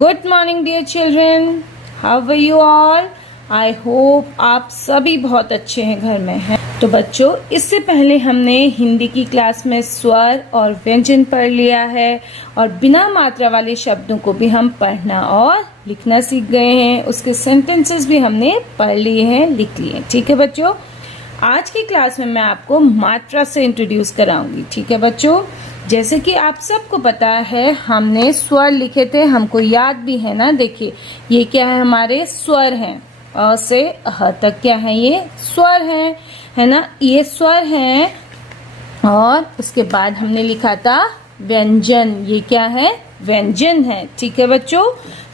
Good morning dear children, how are you all. I hope आप सभी बहुत अच्छे हैं, घर में हैं। तो बच्चों, इससे पहले हमने हिंदी की क्लास में स्वर और व्यंजन पढ़ लिया है और बिना मात्रा वाले शब्दों को भी हम पढ़ना और लिखना सीख गए हैं। उसके सेंटेंसेस भी हमने पढ़ लिए हैं, लिख लिए। ठीक है बच्चों, आज की क्लास में मैं आपको मात्रा से इंट्रोड्यूस कराऊंगी। ठीक है बच्चों, जैसे कि आप सबको पता है हमने स्वर लिखे थे, हमको याद भी है ना। देखिए ये क्या है, हमारे स्वर हैं। अ से अह तक क्या है, ये स्वर हैं, है ना। ये स्वर हैं और उसके बाद हमने लिखा था व्यंजन। ये क्या है, व्यंजन है। ठीक है बच्चों,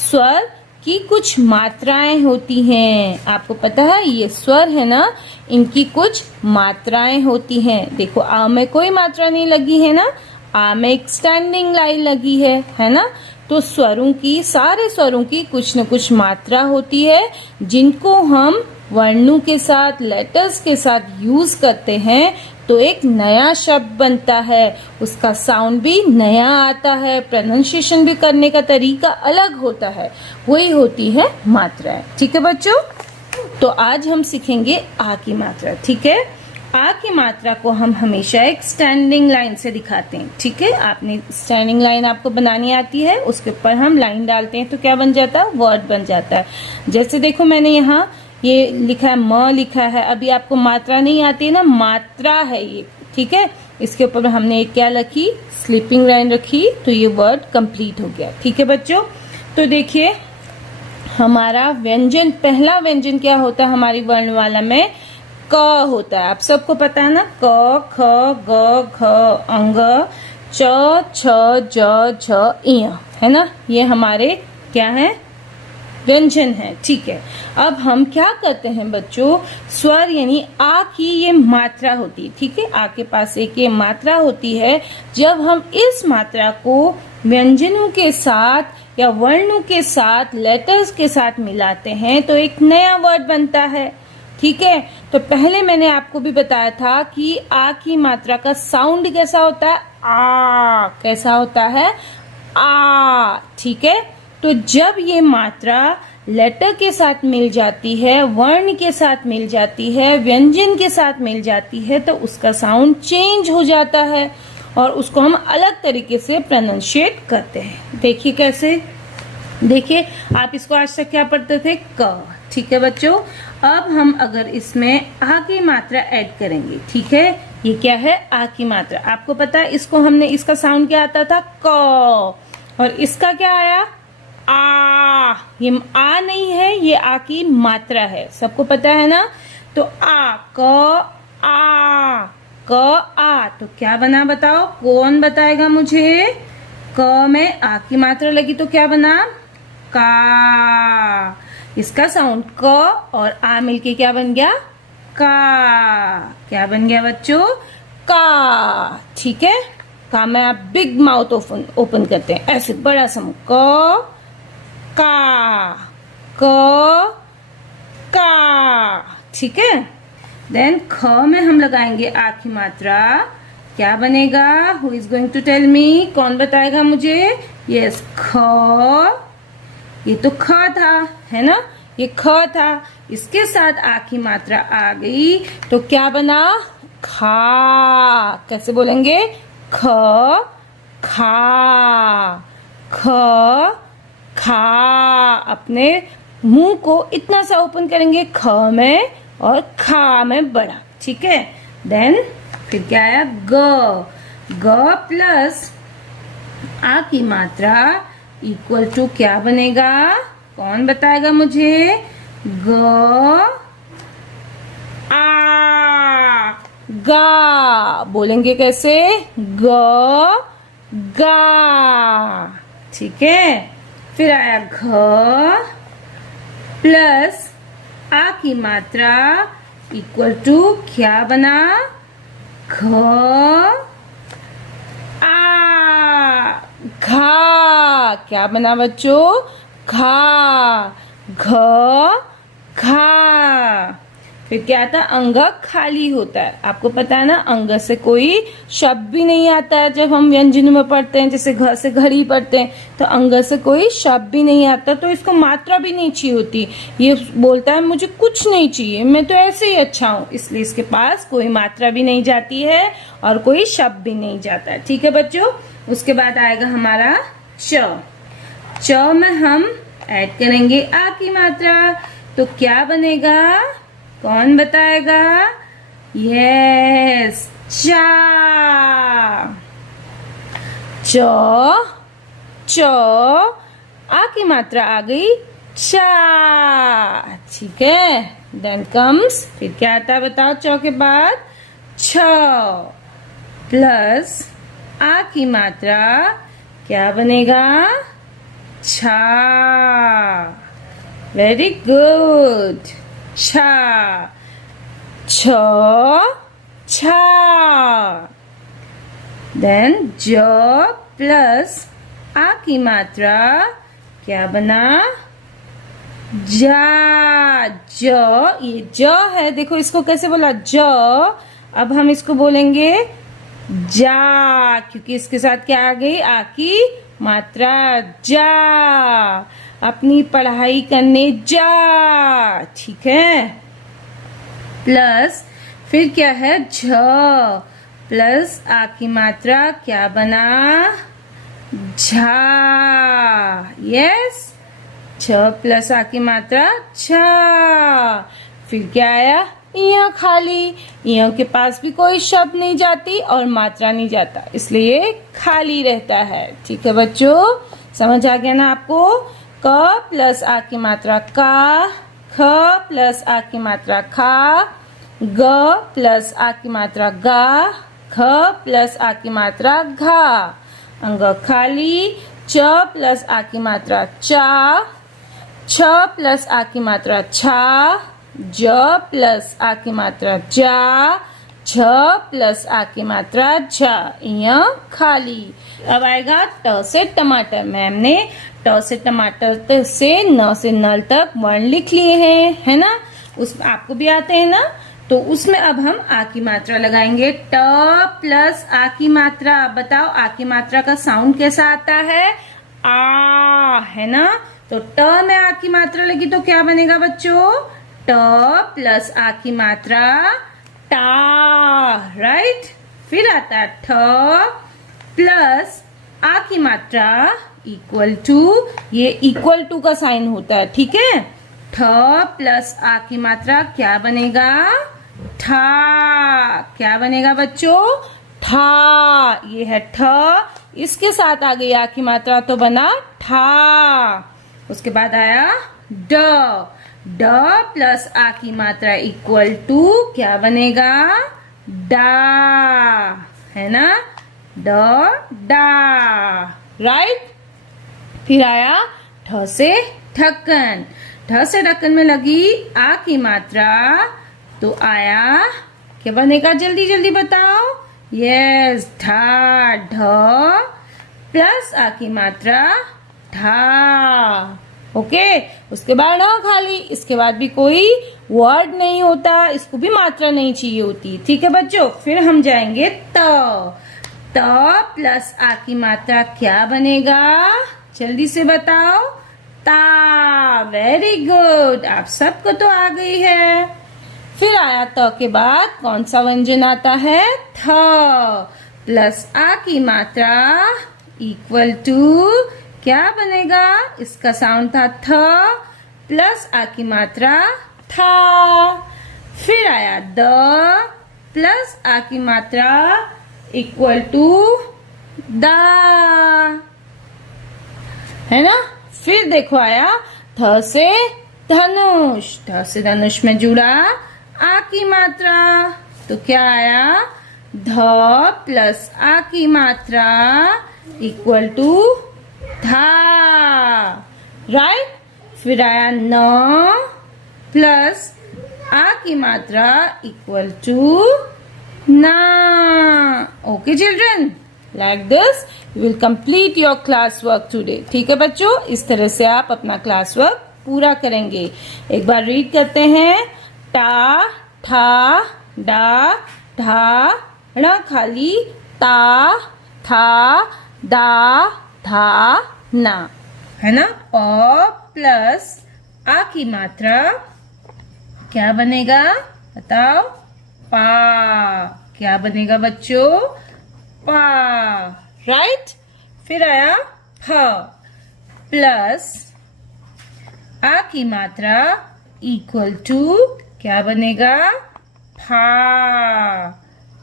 स्वर की कुछ मात्राएं होती हैं। आपको पता है ये स्वर है ना, इनकी कुछ मात्राएं होती हैं। देखो आ में कोई मात्रा नहीं लगी है ना, आ में एक स्टैंडिंग लाइन लगी है ना। तो स्वरों की, सारे स्वरों की कुछ न कुछ मात्रा होती है, जिनको हम वर्णों के साथ, लेटर्स के साथ यूज करते हैं तो एक नया शब्द बनता है। उसका साउंड भी नया आता है, प्रोनाउंसिएशन भी करने का तरीका अलग होता है। वही होती है मात्राएं। ठीक है बच्चों, तो आज हम सीखेंगे आ की मात्रा। ठीक है, आ की मात्रा को हम हमेशा एक स्टैंडिंग लाइन से दिखाते हैं। ठीक है, आपने स्टैंडिंग लाइन आपको बनानी आती है, उसके ऊपर हम लाइन डालते हैं तो क्या बन जाता है, वर्ड बन जाता है। जैसे देखो मैंने यहाँ ये लिखा है, म लिखा है। अभी आपको मात्रा नहीं आती है ना, मात्रा है ये। ठीक है, इसके ऊपर हमने एक क्या रखी, स्लीपिंग लाइन रखी, तो ये वर्ड कंप्लीट हो गया। ठीक है बच्चों, तो देखिए हमारा व्यंजन, पहला व्यंजन क्या होता है हमारी वर्णमाला में, क होता है। आप सबको पता है ना, क ख ग घ अंग च छ ज झ इय, है ना। ये हमारे क्या है, व्यंजन है। ठीक है, अब हम क्या करते हैं बच्चों, स्वर यानी आ की ये मात्रा होती है। ठीक है, आ के पास एक ये मात्रा होती है। जब हम इस मात्रा को व्यंजनों के साथ या वर्णों के साथ, लेटर्स के साथ मिलाते हैं तो एक नया वर्ड बनता है। ठीक है, तो पहले मैंने आपको भी बताया था कि आ की मात्रा का साउंड कैसा होता है, आ कैसा होता है, आ। ठीक है, तो जब ये मात्रा लेटर के साथ मिल जाती है, वर्ण के साथ मिल जाती है, व्यंजन के साथ मिल जाती है, तो उसका साउंड चेंज हो जाता है और उसको हम अलग तरीके से प्रोनाउंशिएट करते हैं। देखिए कैसे, देखिए आप इसको आज तक क्या पढ़ते थे, क। ठीक है बच्चों, अब हम अगर इसमें आ की मात्रा ऐड करेंगे। ठीक है, ये क्या है, आ की मात्रा। आपको पता है इसको हमने, इसका साउंड क्या आता था, क, और इसका क्या आया, आ। ये आ नहीं है, ये आ की मात्रा है, सबको पता है ना। तो आ, क आ, क आ, तो क्या बना बताओ, कौन बताएगा मुझे। क में आ की मात्रा लगी तो क्या बना, का। इसका साउंड क और आ मिलके क्या बन गया, का। क्या बन गया बच्चों, का। ठीक है, का में आप बिग माउथ ओपन करते हैं, ऐसे बड़ा सा मुंह, क का, क का। ठीक है, देन ख में हम लगाएंगे आ की मात्रा, क्या बनेगा, who is going to tell me, कौन बताएगा मुझे। यस, ख। ये तो ख था, है ना, ये ख था। इसके साथ आ की मात्रा आ गई तो क्या बना, खा। कैसे बोलेंगे, ख खा, ख खा। अपने मुंह को इतना सा ओपन करेंगे ख में और खा में बड़ा। ठीक है, देन फिर क्या आया, ग। ग प्लस आ की मात्रा इक्वल टू क्या बनेगा, कौन बताएगा मुझे, ग आ, गा। बोलेंगे कैसे, ग गा। ठीक है, फिर आया घ प्लस आ की मात्रा इक्वल टू क्या बना, घ आ, घा। क्या बना बच्चों, घा, घ घा। फिर क्या आता है, अंग खाली होता है। आपको पता है ना, अंग से कोई शब्द भी नहीं आता है। जब हम व्यंजनों में पढ़ते हैं, जैसे घ से घड़ी पढ़ते हैं, तो अंग से कोई शब्द भी नहीं आता, तो इसको मात्रा भी नहीं चाहिए होती। ये बोलता है मुझे कुछ नहीं चाहिए, मैं तो ऐसे ही अच्छा हूँ, इसलिए इसके पास कोई मात्रा भी नहीं जाती है और कोई शब्द भी नहीं जाता है। ठीक है बच्चों, उसके बाद आएगा हमारा च। च में हम ऐड करेंगे आ की मात्रा, तो क्या बनेगा, कौन बताएगा? यस, चा। च आ की मात्रा आ गई, चा। ठीक है, देन कम्स, फिर क्या आता है बताओ, च के बाद छ प्लस आ की मात्रा क्या बनेगा, छा। वेरी गुड, छा। छ छा। देन ज प्लस आ की मात्रा क्या बना, जा। ज, ये ज है, देखो इसको कैसे बोला, ज। अब हम इसको बोलेंगे जा, क्योंकि इसके साथ क्या आ गई, आ की मात्रा, जा। अपनी पढ़ाई करने जा। ठीक है, प्लस फिर क्या है, झ प्लस आ की मात्रा क्या बना, झा। यस, छ प्लस आ की मात्रा छा। फिर क्या आया, यहाँ खाली, यहाँ के पास भी कोई शब्द नहीं जाती और मात्रा नहीं जाता, इसलिए खाली रहता है। ठीक है बच्चों, समझ आ गया ना आपको? क प्लस आ की मात्रा का, ख प्लस आ की मात्रा खा, ग प्लस आ की मात्रा गा, ख प्लस आ की मात्रा घा। अंग खाली, च प्लस आ की मात्रा चा, छ प्लस आ की मात्रा छा, ज प्लस आ की मात्रा जा, झ प्लस आ की मात्रा झा। यहाँ खाली। अब आएगा ट से टमाटर। मैम ने ट से टमाटर से न से नल तक वर्ण लिख लिए हैं, है ना? उसमें आपको भी आते हैं ना? तो उसमें अब हम आ की मात्रा लगाएंगे। ट प्लस आ की मात्रा, बताओ आ की मात्रा का साउंड कैसा आता है? आ, है ना? तो ट में आ की मात्रा लगी तो क्या बनेगा बच्चों? ट प्लस आ की मात्रा टा, राइट? फिर आता है ठ प्लस आ की मात्रा इक्वल टू, ये इक्वल टू का साइन होता है, ठीक है? ठ प्लस आ की मात्रा क्या बनेगा? ठा। क्या बनेगा बच्चों? ठा। ये है ठ, इसके साथ आ गई आ की मात्रा तो बना ठा। उसके बाद आया ड। ड प्लस आ की मात्रा इक्वल टू क्या बनेगा? डा, है ना? ड डा, राइट? फिर आया ठ से ढक्कन। ढ से ढक्कन में लगी आ की मात्रा तो आया क्या बनेगा? जल्दी जल्दी बताओ। यस, ढा। ढ प्लस आ की मात्रा ढा। ओके, उसके बाद ना खाली, इसके बाद भी कोई वर्ड नहीं होता, इसको भी मात्रा नहीं चाहिए होती। ठीक है बच्चों, फिर हम जाएंगे त। त प्लस आ की मात्रा क्या बनेगा? जल्दी से बताओ। ता। वेरी गुड, आप सबको तो आ गई है। फिर आया त के बाद कौन सा व्यंजन आता है? थ प्लस आ की मात्रा इक्वल टू क्या बनेगा? इसका साउंड था थ प्लस आ की मात्रा था। फिर आया द प्लस आ की मात्रा इक्वल टू दा, है ना? फिर देखो आया थ से धनुष। ध से धनुष में जुड़ा आ की मात्रा तो क्या आया? ध प्लस आ की मात्रा इक्वल टू था, राइट? फिर आया न प्लस आ की मात्रा इक्वल टू ना। Okay children, like this you will complete your class work today. ठीक है बच्चों, इस तरह से आप अपना क्लास वर्क पूरा करेंगे। एक बार रीड करते हैं। टा, ठा, डा, ढा, ण खाली ता, था, दा, धा, ना, है ना। प प्लस आ की मात्रा क्या बनेगा बताओ? पा। क्या बनेगा बच्चों? पा, राइट। फिर आया फ प्लस आ की मात्रा इक्वल टू क्या बनेगा? फा।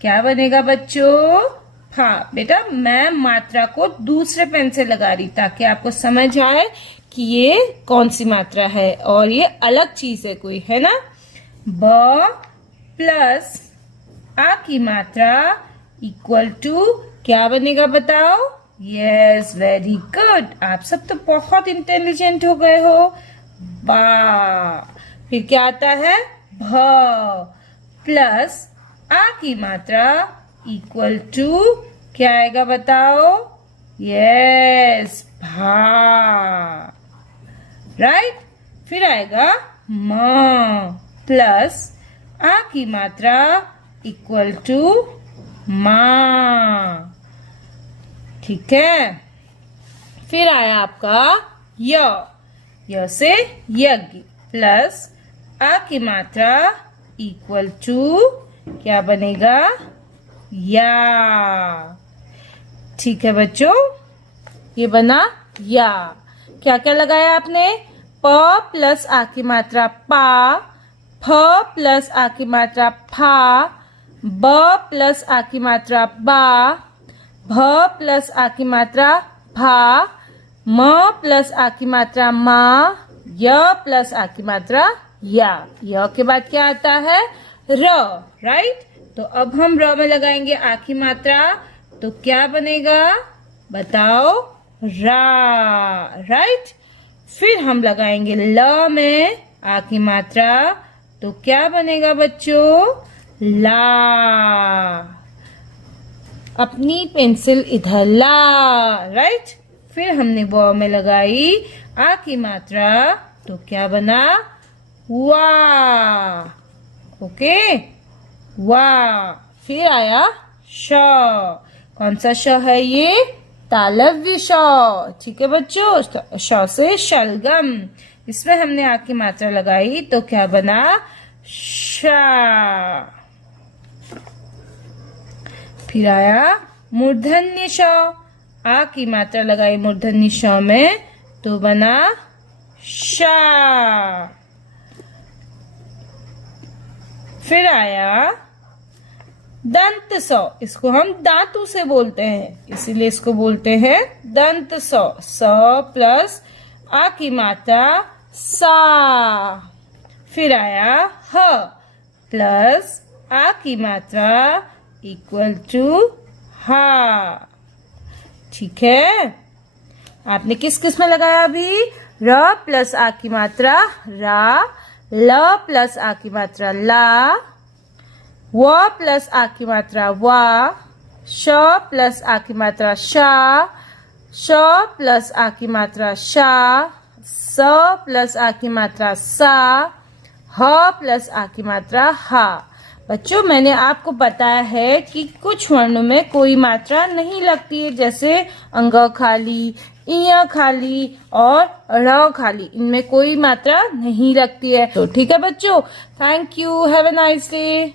क्या बनेगा बच्चों? फा। बेटा मैं मात्रा को दूसरे पेन से लगा रही ताकि आपको समझ आए कि ये कौन सी मात्रा है और ये अलग चीज है कोई, है ना। ब प्लस आ की मात्रा इक्वल टू क्या बनेगा बताओ? Yes, very good. आप सब तो बहुत इंटेलिजेंट हो गए हो। बा। फिर क्या आता है? भ प्लस आ की मात्रा इक्वल टू क्या आएगा बताओ? यस, भा, राइट। फिर आएगा म प्लस आ की मात्रा इक्वल टू मा। ठीक है। फिर आया आपका य से यज्ञ प्लस आ की मात्रा इक्वल टू क्या बनेगा? या। ठीक है बच्चों, ये बना या। क्या क्या लगाया आपने? प प्लस आ की मात्रा पा, फ प्लस आ की मात्रा फा, ब प्लस आ की मात्रा बा, भ प्लस आ की मात्रा भा, म प्लस आ की मात्रा मा, य प्लस आ की मात्रा या। य के बाद क्या आता है? र, राइट। तो अब हम र में लगाएंगे आ की मात्रा, तो क्या बनेगा बताओ? रा, राइट। फिर हम लगाएंगे ल में आ की मात्रा, तो क्या बनेगा बच्चों? ला। अपनी पेंसिल इधर ला, राइट। फिर हमने व में लगाई आ की मात्रा, तो क्या बना? वा। ओके, वा। फिर आया श। कौन सा श है ये? तालव्य श। ठीक है बच्चों, श से शलगम। इसमें हमने आ की मात्रा लगाई तो क्या बना? शा। फिर आया मूर्धन्य श। आ की मात्रा लगाई मूर्धन्य श में तो बना शा। फिर आया दंत स। इसको हम दांतों से बोलते हैं, इसीलिए इसको बोलते हैं दंत स। स प्लस आ की मात्रा सा। फिर आया ह प्लस आ की मात्रा इक्वल टू हा। ठीक है। आपने किस किस में लगाया अभी? र प्लस आ की मात्रा रा, ल प्लस आ की मात्रा ला, व प्लस आ की मात्रा वा, श प्लस आ की मात्रा शा, श प्लस आ की मात्रा शा, स प्लस आ की मात्रा सा, ह प्लस आ की मात्रा हा। बच्चों मैंने आपको बताया है कि कुछ वर्णों में कोई मात्रा नहीं लगती है, जैसे अंग खाली, इया खाली और र खाली, इनमें कोई मात्रा नहीं लगती है। तो ठीक है बच्चों, thank you, have a nice day.